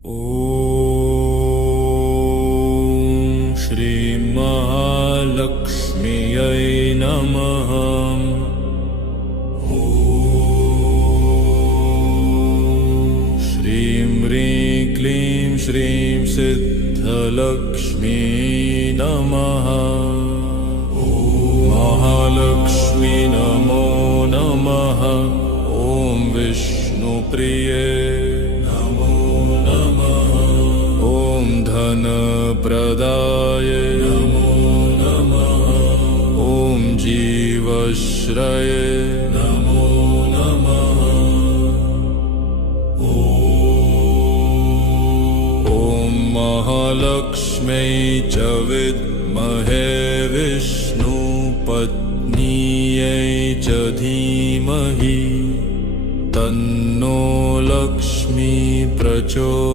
ॐ श्री महालक्ष्म्यै नमः। ॐ श्रीं ह्रीं क्लीं श्रीं सिद्धलक्ष्मी नमः। महालक्ष्मी नमो नमः। ॐ विष्णुप्रिये धनप्रदाय नमो नमः। ॐ जीवश्रये नमो नमः। ॐ महालक्ष्म्यै च विद्महे विष्णुपत्न्यै च धीमहि तन्नो लक्ष्मी प्रचोदयात्।